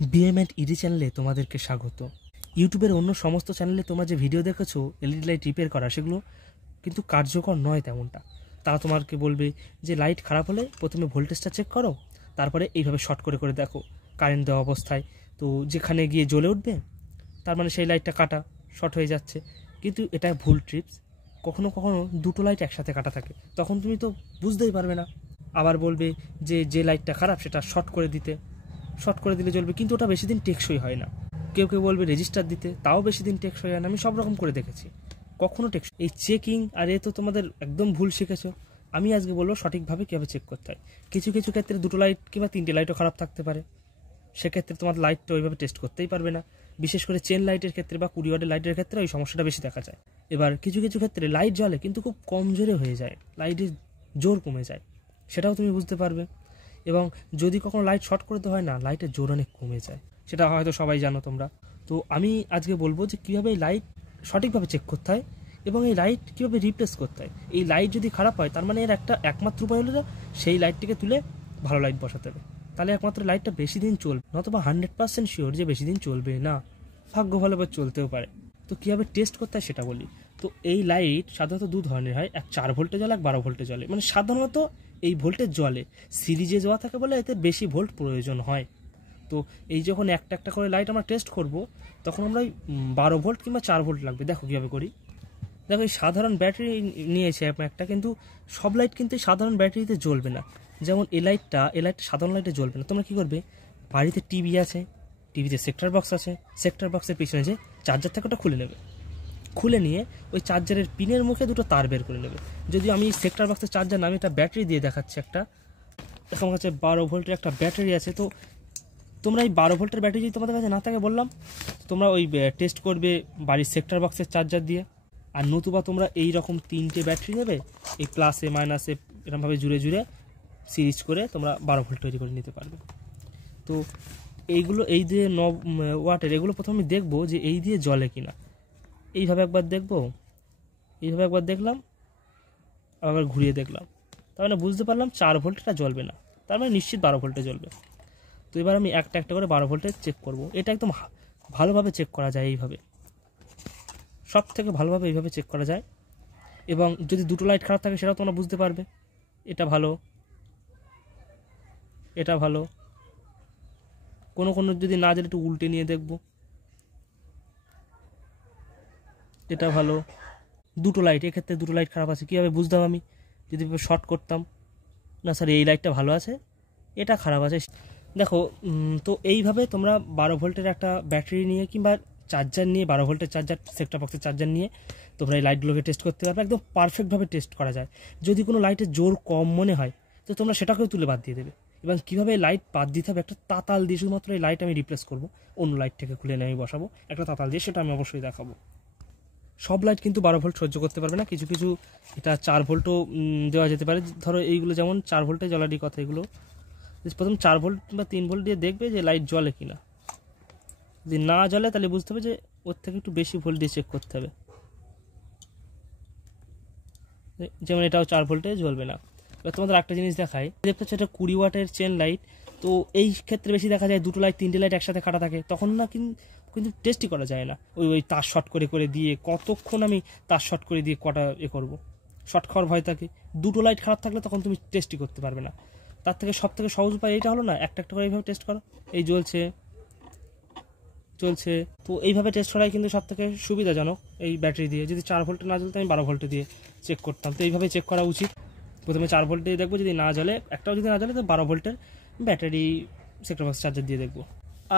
BM and ED চ্যানেলে তোমাদেরকে স্বাগত। ইউটিউবের অন্য সমস্ত চ্যানেলে তোমরা যে ভিডিও দেখেছো এলইডি লাইট রিপেয়ার করা, সেগুলো কিন্তু কার্যকর নয় তেমনটা। তারা তোমাকে বলবে যে লাইট খারাপ হলে প্রথমে ভোল্টেজটা চেক করো, তারপরে এইভাবে শর্ট করে করে দেখো কারেন্ট দেওয়া অবস্থায়, তো যেখানে গিয়ে জ্বলে উঠবে তার মানে সেই লাইটটা কাটা, শর্ট হয়ে যাচ্ছে। কিন্তু এটা ভুল ট্রিপস। কখনো কখনো দুটো লাইট একসাথে কাটা থাকে, তখন তুমি তো বুঝতেই পারবে না। আবার বলবে যে যে লাইটটা খারাপ সেটা শর্ট করে দিতে, শর্ট করে দিলে চলবে, কিন্তু ওটা বেশি দিন টেকসই হয় না। কেউ কেউ বলবে রেজিস্টার দিতে, তাও বেশি দিন টেকসই হয় না। আমি সব রকম করে দেখেছি, কখনো টেকসই। এই চেকিং আর এ তো তোমাদের একদম ভুল শিখেছো। আমি আজকে বলবো সঠিকভাবে কীভাবে চেক করতে হয়। কিছু কিছু ক্ষেত্রে দুটো লাইট কিংবা তিনটে লাইটও খারাপ থাকতে পারে, সেক্ষেত্রে তোমার লাইটটা ওইভাবে টেস্ট করতেই পারবে না। বিশেষ করে চেন লাইটের ক্ষেত্রে বা 20 ওয়াটের লাইটের ক্ষেত্রে ওই সমস্যাটা বেশি দেখা যায়। এবার কিছু কিছু ক্ষেত্রে লাইট জ্বলে কিন্তু খুব কম জোরে হয়ে যায়, লাইটের জোর কমে যায়, সেটাও তুমি বুঝতে পারবে। এবং যদি কখনো লাইট শর্ট করতে হয় না, লাইটের জোর অনেক কমে যায়, সেটা হয়তো সবাই জানো তোমরা। তো আমি আজকে বলবো যে কীভাবে এই লাইট সঠিকভাবে চেক করতে হয় এবং এই লাইট কীভাবে রিপ্লেস করতে হয়। এই লাইট যদি খারাপ হয় তার মানে এর একমাত্র উপায় হলো সেই লাইটটিকে তুলে ভালো লাইট বসাতে হবে, তাহলে একমাত্র লাইটটা বেশি দিন চলবে। নতবা 100% শিওর যে বেশি দিন চলবে না, ভাগ্য ভালো বা চলতেও পারে। তো কীভাবে টেস্ট করতে হয় সেটা বলি। তো এই লাইট সাধারণত দু ধরনের হয়, এক 4 ভোল্টে জ্বলে, এক 12 ভোল্টে জ্বলে। মানে সাধারণত এই ভোল্টেজ জ্বলে, সিরিজে যাওয়া থাকে বলে এতে বেশি ভোল্ট প্রয়োজন হয়। তো এই যখন একটা একটা করে লাইট আমরা টেস্ট করব, তখন আমরা 12 ভোল্ট কিংবা 4 ভোল্ট লাগবে। দেখো কীভাবে করি। দেখো এই সাধারণ ব্যাটারি নিয়েছে একটা, কিন্তু সব লাইট কিন্তু সাধারণ ব্যাটারিতে জ্বলবে না। যেমন এই লাইটটা সাধারণ লাইটে জ্বলবে না। তোমরা কী করবে, বাড়িতে টিভি আছে, টিভিতে সেক্টর বক্স আছে, সেক্টর বক্সের পিছনে যে চার্জার থাকে ওটা খুলে নেবে। খুলে নিয়ে ওই চার্জারের পিনের মুখে দুটো তার বের করে নেবে। যদি আমি সেক্টর বক্সের চার্জার নামে একটা ব্যাটারি দিয়ে দেখাচ্ছি, আমার কাছে 12 ভোল্টের একটা ব্যাটারি আছে। তো তোমরা এই 12 ভোল্টের ব্যাটারি যদি তোমাদের কাছে না থাকে, বললাম তোমরা ওই টেস্ট করবে বাড়ির সেক্টর বক্সের চার্জার দিয়ে। আর নতুবা তোমরা এই রকম 3টে ব্যাটারি নেবে, এই প্লাসে মাইনাসে এরকমভাবে জুড়ে জুড়ে সিরিজ করে তোমরা 12 ভোল্ট তৈরি করে নিতে পারবে। তো এইগুলো এই যে 9 ওয়াটের, এগুলো প্রথমে দেখবো যে এই দিয়ে জ্বলে কিনা। এইভাবে একবার দেখবো, এইভাবে একবার দেখলাম, আবার ঘুরিয়ে দেখলাম, তার মানে বুঝতে পারলাম 4 ভোল্টটা জ্বলবে না, তার মানে নিশ্চিত 12 ভোল্টে জ্বলবে। তো এবার আমি একটা একটা করে 12 ভোল্টে চেক করব। এটা একদম ভালোভাবে চেক করা যায় এইভাবে, সব থেকে ভালোভাবে এইভাবে চেক করা যায়। এবং যদি দুটো লাইট খারাপ থাকে সেটাও তোমরা বুঝতে পারবে। এটা ভালো, এটা ভালো, কোনো কোনো যদি না জ্বলে একটু উল্টে নিয়ে দেখব। এটা ভালো, দুটো লাইট, এক্ষেত্রে দুটো লাইট খারাপ আছে। কীভাবে বুঝতাম আমি, যদি শর্ট করতাম, না স্যার এই লাইটটা ভালো আছে, এটা খারাপ আছে। দেখো, তো এইভাবে তোমরা 12 ভোল্টের একটা ব্যাটারি নিয়ে কিংবা চার্জার নিয়ে, 12 ভোল্টের চার্জার, সেক্টর বক্সের চার্জার নিয়ে তোমরা এই লাইটগুলোকে টেস্ট করতে পারবে। একদম পারফেক্টভাবে টেস্ট করা যায়। যদি কোনো লাইটের জোর কম মনে হয় তো তোমরা সেটাকেও তুলে বাদ দিয়ে দেবে। এবং কীভাবে লাইট বাদ দিতে হবে, একটা তাতাল দিয়ে, শুধুমাত্র এই লাইট আমি রিপ্লেস করবো, অন্য লাইট থেকে খুলে নিয়ে আমি বসাবো একটা তাতাল দিয়ে, সেটা আমি অবশ্যই দেখাবো। সব লাইট কিন্তু 12 ভোল্ট সহ্য করতে পারবে না, কিছু কিছু এটা 4 ভোল্টও দেওয়া যেতে পারে। ধরো এইগুলো যেমন 4 ভোল্টে জ্বলারই কথা, এগুলো প্রথম 4 ভোল্ট বা 3 ভোল্ট দিয়ে দেখবে যে লাইট জ্বলে কিনা। যদি না জ্বলে তাহলে বুঝতে হবে যে ওর থেকে একটু বেশি ভোল্ট দিয়ে চেক করতে হবে। যেমন এটাও 4 ভোল্টে জ্বলবে না। এবার তোমাদের একটা জিনিস দেখাই, দেখতে হচ্ছে এটা 20 ওয়াটের চেন লাইট। তো এই ক্ষেত্রে বেশি দেখা যায় দুটো লাইট, 3টে লাইট একসাথে কাটা থাকে, তখন না কিন্তু টেস্টই করা যায় না। ওই তার শর্ট করে করে দিয়ে কতক্ষণ আমি তার শর্ট করে দিয়ে কটা করবো, শর্ট খাওয়ার ভয় থাকে। দুটো লাইট খারাপ থাকলে তখন তুমি টেস্টই করতে পারবে না। তার থেকে সব থেকে সহজ উপায় এইটা হলো না, একটা একটা করে এইভাবে টেস্ট করো। এই জ্বলছে, চলছে, তো এইভাবে টেস্ট করাই কিন্তু সব থেকে সুবিধাজনক। এই ব্যাটারি দিয়ে যদি 4 ভোল্টে না জ্বলতে আমি 12 ভোল্টে দিয়ে চেক করতাম। তো এইভাবে চেক করা উচিত। প্রথমে 4 ভোল্টে দেখবো, যদি না জ্বলে, একটাও যদি না জ্বলে, তো 12 ভোল্টের ব্যাটারি সেক্টর বক্স চার্জার দিয়ে দেখবো।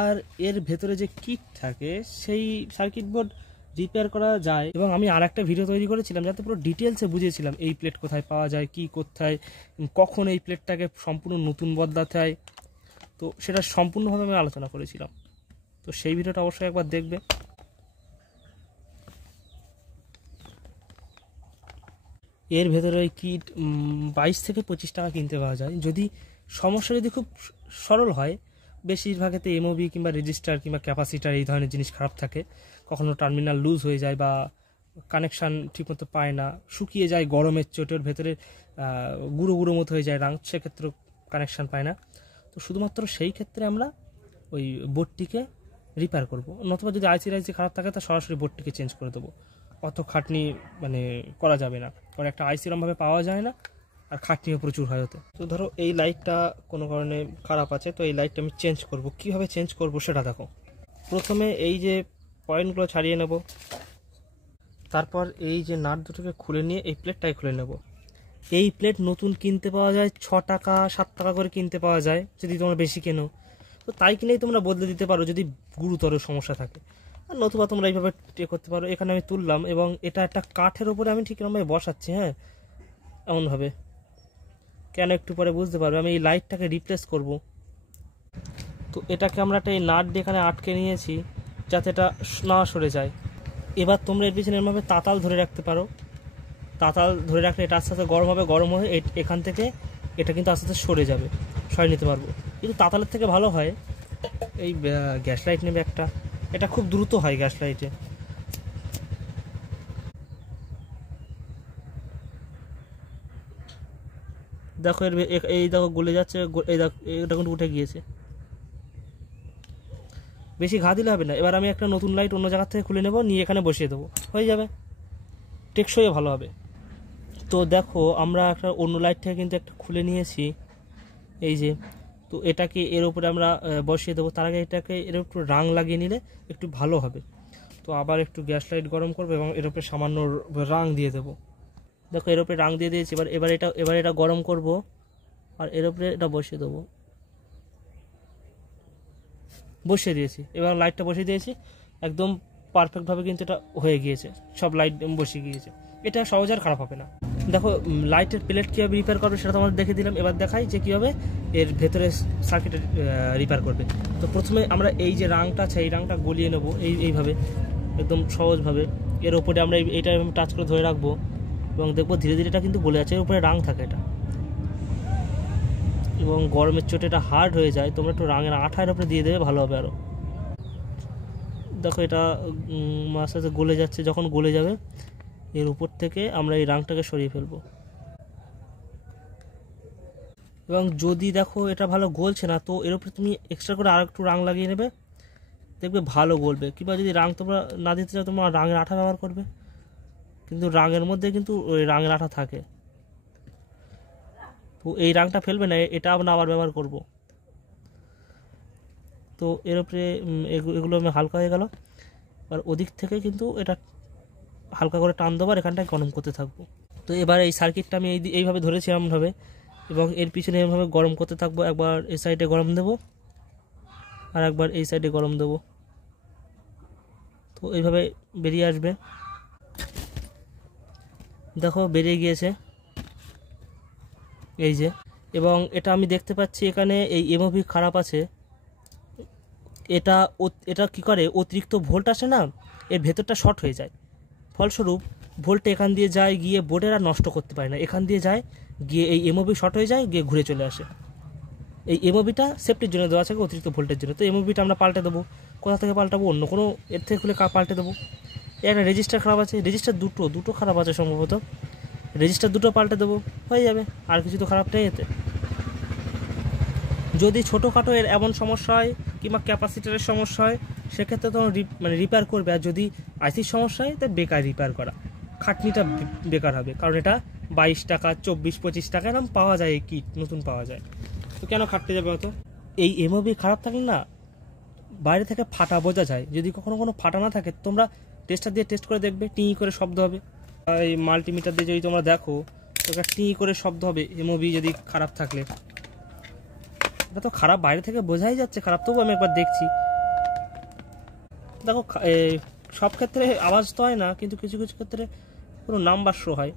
আর এর ভেতরে যে কিট থাকে, সেই সার্কিট বোর্ড রিপেয়ার করা যায়। এবং আমি আর একটা ভিডিও তৈরি করেছিলাম যাতে পুরো ডিটেলসে বুঝিয়েছিলাম এই প্লেট কোথায় পাওয়া যায়, কি কোথায়, কখন এই প্লেটটাকে সম্পূর্ণ নতুন বদলাতে হয়। তো সেটা সম্পূর্ণভাবে আমি আলোচনা করেছিলাম। তো সেই ভিডিওটা অবশ্যই একবার দেখবে। এর ভেতরে ওই কিট 22 থেকে 25 টাকা কিনতে পাওয়া যায়। যদি সমস্যা যদি খুব সরল হয়, বেশিরভাগেতে এমওবি কিংবা রেজিস্টার কিংবা ক্যাপাসিটার এই ধরনের জিনিস খারাপ থাকে, কখনো টার্মিনাল লুজ হয়ে যায় বা কানেকশান ঠিকমতো পায় না, শুকিয়ে যায় গরমের চোটের ভেতরে গুঁড়ো গুঁড়ো মতো হয়ে যায় রাং, সেক্ষেত্রে কানেকশান পায় না। তো শুধুমাত্র সেই ক্ষেত্রে আমরা ওই বোর্ডটিকে রিপেয়ার করব, নতুবা যদি আইসি খারাপ থাকে তা সরাসরি বোর্ডটিকে চেঞ্জ করে দেবো। অত খাটনি মানে করা যাবে না, কারণ একটা আইসি এরমভাবে পাওয়া যায় না, আর খাটনিও প্রচুর হয় ওতে। তো ধরো এই লাইটটা কোনো কারণে খারাপ আছে, তো এই লাইটটা আমি চেঞ্জ করব। কীভাবে চেঞ্জ করব সেটা দেখো। প্রথমে এই যে পয়েন্টগুলো ছাড়িয়ে নেব, তারপর এই যে নাট দুটোকে খুলে নিয়ে এই প্লেটটাই খুলে নেব। এই প্লেট নতুন কিনতে পাওয়া যায় 6 টাকা 7 টাকা করে কিনতে পাওয়া যায় যদি তোমরা বেশি কেনো, তো তাই কিনেই তোমরা বদলে দিতে পারো যদি গুরুতর সমস্যা থাকে। আর নতুবা তোমরা এইভাবে করতে পারো। এখানে আমি তুললাম এবং এটা একটা কাঠের ওপরে আমি ঠিক এরকমভাবে বসাচ্ছি, হ্যাঁ এমনভাবে, কেন একটু পরে বুঝতে পারবে। আমি এই লাইটটাকে রিপ্লেস করব, তো এটাকে আমরা একটা এই নাট দিয়ে এখানে আটকে নিয়েছি যাতে এটা না সরে যায়। এবার তোমরা এর পিছনে এরমভাবে তাতাল ধরে রাখতে পারো। তাতাল ধরে রাখলে এটা আস্তে আস্তে গরম হবে, গরম হয়ে এখান থেকে এটা কিন্তু আস্তে আস্তে সরে যাবে, সরে নিতে পারবো। কিন্তু তাতালের থেকে ভালো হয় এই গ্যাস লাইট নেবে একটা, এটা খুব দ্রুত হয় গ্যাস লাইটে। দেখো এই দেখো গলে যাচ্ছে, এই দেখো এটা কিন্তু উঠে গিয়েছে, বেশি ঘা দিলে হবে না। এবার আমি একটা নতুন লাইট অন্য জায়গা থেকে খুলে নেব, নিয়ে এখানে বসিয়ে দেবো, হয়ে যাবে, টেকসই ভালো হবে। তো দেখো আমরা একটা অন্য লাইট থেকে কিন্তু একটা খুলে নিয়েছি, এই যে। তো এটাকে এর উপরে আমরা বসিয়ে দেবো। তার আগে এটাকে এর একটু রাং লাগিয়ে নিলে একটু ভালো হবে। তো আবার একটু গ্যাস লাইট গরম করবো এবং এর উপরে সামান্য রাং দিয়ে দেবো। দেখো এর উপরে রাং দিয়ে দিয়েছি। এবার এটা গরম করব আর এর উপরে এটা বসিয়ে দেবো, বসিয়ে দিয়েছি। এবার লাইটটা বসিয়ে দিয়েছি, একদম পারফেক্টভাবে কিন্তু এটা হয়ে গিয়েছে, সব লাইট বসিয়ে গিয়েছে। এটা সহজে আর খারাপ হবে না। দেখো লাইটের প্লেট কীভাবে রিপেয়ার করবে সেটা তোমাদের দেখে দিলাম। এবার দেখাই যে কীভাবে এর ভেতরে সার্কিট রিপেয়ার করবে। তো প্রথমে আমরা এই যে রাংটা আছে এই রাংটা গলিয়ে নেবো এইভাবে, একদম সহজভাবে। এর ওপরে আমরা এইটা টাচ করে ধরে রাখবো এবং দেখবো ধীরে ধীরে এটা কিন্তু গলে যাচ্ছে। এর উপরে রাং থাকে এটা, এবং গরমের চোটে এটা হার্ড হয়ে যায়। তোমরা একটু রাঙের আঠার উপরে দিয়ে দেবে, ভালো হবে আরও। দেখো এটা আস্তে আস্তে গলে যাচ্ছে, যখন গলে যাবে এর উপর থেকে আমরা এই রাংটাকে সরিয়ে ফেলবো। এবং যদি দেখো এটা ভালো গলছে না, তো এর উপরে তুমি এক্সট্রা করে আর একটু রাং লাগিয়ে নেবে, দেখবে ভালো গলবে। কিংবা যদি রাং তোমরা না দিতে চাও, তোমরা রাঙের আঠা ব্যবহার করবে, কিন্তু রাঙের মধ্যে কিন্তু ওই রাঙের আঠা থাকে। তো এই রাংটা ফেলবে না, এটা আমরা আবার ব্যবহার করব। তো এর উপরে এগুলো হালকা হয়ে গেল। আর ওদিক থেকে কিন্তু এটা হালকা করে টান দেবো আর এখানটায় গরম করতে থাকবো। তো এবার এই সার্কিটটা আমি এইভাবে ধরেছি এমনভাবে, এবং এর পিছনে এভাবে গরম করতে থাকবো। একবার এই সাইডে গরম দেবো আর একবার এই সাইডে গরম দেবো, তো এইভাবে বেরিয়ে আসবে। দেখো বেরিয়ে গিয়েছে এই যে। এবং এটা আমি দেখতে পাচ্ছি এখানে এই এমওভি খারাপ আছে। এটা কি করে, অতিরিক্ত ভোল্ট আসে না, এর ভেতরটা শর্ট হয়ে যায়। ফলস্বরূপ ভোল্টটা এখান দিয়ে যায় গিয়ে বোর্ডের আর নষ্ট করতে পারে না, এখান দিয়ে যায় গিয়ে এই এমওভি শর্ট হয়ে যায়, গিয়ে ঘুরে চলে আসে। এই এমওভিটা সেফটির জন্য দেওয়া আছে, অতিরিক্ত ভোল্টের জন্য। তো এমওভিটা আমরা পাল্টে দেবো। কোথা থেকে পাল্টাবো, অন্য কোনো এর থেকে খুলে পাল্টে দেবো। একটা রেজিস্টার খারাপ আছে, রেজিস্টার দুটো খারাপ আছে সম্ভবত, রেজিস্টার দুটো পাল্টে দেবো, হয়ে যাবে। আর কিছু তো খারাপ নেই এতে। যদি ছোটোখাটো এর এমন সমস্যা হয় কিংবা ক্যাপাসিটারের সমস্যা হয়, সেক্ষেত্রে তোমার রিপেয়ার করবে। আর যদি আইসির সমস্যা হয় তা বেকার রিপেয়ার করা, খাটনিটা বেকার হবে। কারণ এটা 22 টাকা 24-25 টাকা এরকম পাওয়া যায়, এই কিট নতুন পাওয়া যায়। তো কেন খাটতে যাবে অত? এই এমওভি খারাপ থাকলে না বাইরে থেকে ফাটা বোঝা যায়। যদি কোনো ফাটা না থাকে, তোমরা টেস্টার দিয়ে টেস্ট করে দেখবে, টিঁ করে শব্দ হবে। এই মাল্টিমিটার দিয়ে যদি তোমরা দেখো, ওটা টিঁ করে শব্দ হবে এমওভি যদি খারাপ থাকলে। এটা তো খারাপ বাইরে থেকে বোঝাই যাচ্ছে খারাপ, তবু আমি একবার দেখছি। দেখো সব ক্ষেত্রে আওয়াজ তো হয় না, কিন্তু কিছু কিছু ক্ষেত্রে পুরো নাম্বার শো হয়।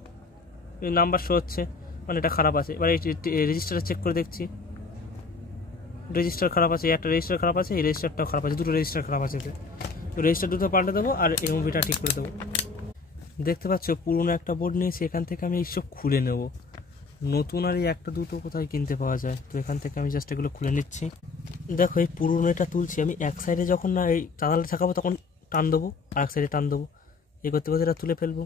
এই নাম্বার শো হচ্ছে মানে এটা খারাপ আছে। এবার এই রেজিস্টারটা চেক করে দেখছি, রেজিস্টার খারাপ আছে, একটা রেজিস্টার খারাপ আছে, এই রেজিস্টারটাও খারাপ আছে, দুটো রেজিস্টার খারাপ আছে। তো রেজিস্টার দুটো পাল্টে দেবো আর এমওভিটা ঠিক করে দেবো। দেখতে পাচ্ছ পুরোনো একটা বোর্ড নিয়েছি, এখান থেকে আমি এইসব খুলে নেব। নতুন আর এই একটা দুটো কোথায় কিনতে পাওয়া যায়, তো এখান থেকে আমি জাস্ট এগুলো খুলে নিচ্ছি। দেখো এই পুরোনো এটা তুলছি আমি, এক সাইডে যখন না এই টানালে থাকাবো তখন টান দেবো, আর এক সাইডে টান দেবো, এই করতে করতে এটা তুলে ফেলবো।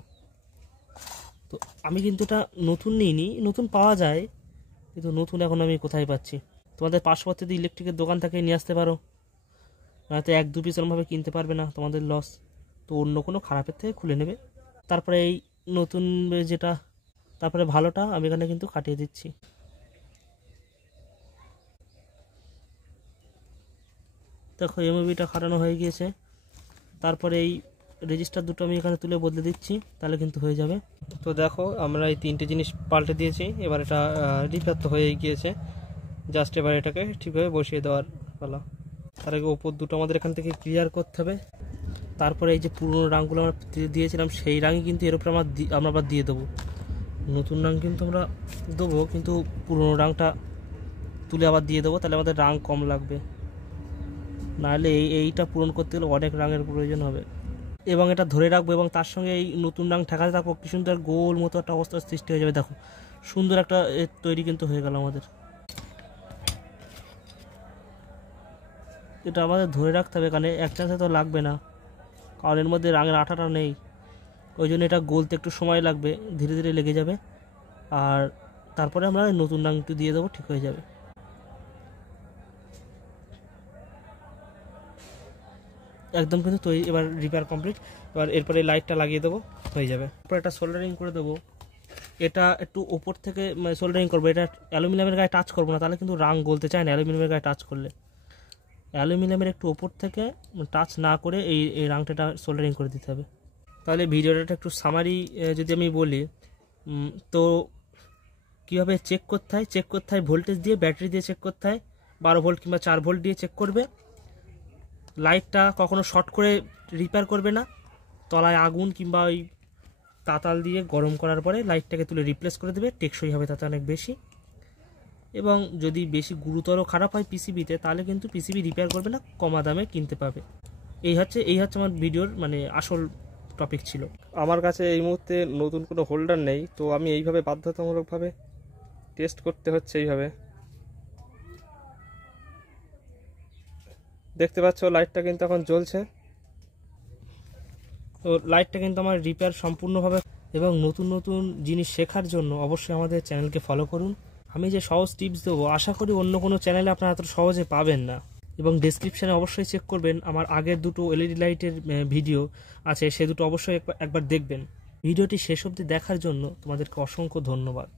তো আমি কিন্তু এটা নতুন নিইনি, নতুন পাওয়া যায়, কিন্তু নতুন এখন আমি কোথায় পাচ্ছি। তোমাদের পার্শ্ববর্তী ইলেকট্রিকের দোকান থেকে নিয়ে আসতে পারো, নয়তো 1-2 পিস এরমভাবে কিনতে পারবে না, তোমাদের লস। তো অন্য কোনো খারাপের থেকে খুলে নেবে। তারপরে এই নতুন যেটা, তারপরে ভালোটা আমি এখানে কিন্তু কাটিয়ে দিচ্ছি। দেখো এমওবিটা খাটানো হয়ে গিয়েছে। তারপরে এই রেজিস্টার দুটো আমি এখানে তুলে বদলে দিচ্ছি, তাহলে কিন্তু হয়ে যাবে। তো দেখো আমরা এই 3টে জিনিস পাল্টে দিয়েছি, এবার এটা রিপেয়ার তো হয়ে গিয়েছে। জাস্ট এবার এটাকে ঠিকভাবে বসিয়ে দেওয়ার পালা। তার আগে ওপর দুটো আমাদের এখান থেকে ক্লিয়ার করতে হবে। তারপরে এই যে পুরনো রাঙগুলো আমরা দিয়েছিলাম সেই রাঙই কিন্তু এর উপরে আমরা আবার দিয়ে দেবো। নতুন রাঙ কিন্তু আমরা দেবো, কিন্তু পুরনো রাঙটা তুলে আবার দিয়ে দেবো, তাহলে আমাদের রাঙ কম লাগবে। নাহলে এইটা পূরণ করতে গেলে অনেক রাঙের প্রয়োজন হবে। এবং এটা ধরে রাখবো এবং তার সঙ্গে এই নতুন রাঙ ঠেকাতে থাকবো, কি সুন্দর গোল মতো একটা অবস্থার সৃষ্টি হয়ে যাবে। দেখো সুন্দর একটা তৈরি কিন্তু হয়ে গেল আমাদের। এটা আমাদের ধরে রাখতে হবে, কারণ এক চান্সে তো লাগবে না, কারণ এর মধ্যে রাঙের আঠাটা নেই। ওই জন্য এটা গলতে একটু সময় লাগবে, ধীরে ধীরে লেগে যাবে। আর তারপরে আমরা নতুন রাঙ একটু দিয়ে দেবো, ঠিক হয়ে যাবে। একদম কিন্তু তৈরি, এবার রিপেয়ার কমপ্লিট। এবার এরপরে লাইটটা লাগিয়ে দেবো, হয়ে যাবে। তারপর এটা সোল্ডারিং করে দেবো। এটা একটু ওপর থেকে সোল্ডারিং করবো, এটা অ্যালুমিনিয়ামের গায়ে টাচ করবো না, তাহলে কিন্তু রাঙ গলতে চায় না অ্যালুমিনিয়ামের গায়ে টাচ করলে। অ্যালুমিনিয়ামের একটু ওপর থেকে টাচ না করে এই রাঙটা সোল্ডারিং করে দিতে হবে। তাহলে ভিডিওটা একটু সামারি যদি আমি বলি, তো কীভাবে চেক করতে হয়, ভোল্টেজ দিয়ে, ব্যাটারি দিয়ে চেক করতে হয়। 12 ভোল্ট কিংবা 4 ভোল্ট দিয়ে চেক করবে। লাইটটা কখনো শর্ট করে রিপেয়ার করবে না, তলায় আগুন কিংবা ওই তাতাল দিয়ে গরম করার পরে লাইটটাকে তুলে রিপ্লেস করে দেবে, টেকসই হবে তাতে অনেক বেশি। এবং যদি বেশি গুরুতর খারাপ হয় পিসিবিতে, তাহলে কিন্তু পিসিবি রিপেয়ার করবে না, কমা দামে কিনতে পাবে। এই হচ্ছে আমার ভিডিওর আসল টপিক ছিল। আমার কাছে এই মুহূর্তে নতুন কোনো হোল্ডার নেই, তো আমি এইভাবে বাধ্যতামূলকভাবে টেস্ট করতে হচ্ছে। এইভাবে দেখতে পাচ্ছ লাইটটা কিন্তু এখন জ্বলছে। তো লাইটটা কিন্তু আমার রিপেয়ার সম্পূর্ণভাবে। এবং নতুন নতুন জিনিস শেখার জন্য অবশ্যই আমাদের চ্যানেলকে ফলো করুন। আমি যে সহজ টিপস দেবো, আশা করি অন্য কোনো চ্যানেলে আপনারা এত সহজে পাবেন না। এবং ডেসক্রিপশানে অবশ্যই চেক করবেন, আমার আগের দুটো এলইডি লাইটের ভিডিও আছে, সে দুটো অবশ্যই একবার দেখবেন। ভিডিওটি শেষ অবধি দেখার জন্য তোমাদেরকে অসংখ্য ধন্যবাদ।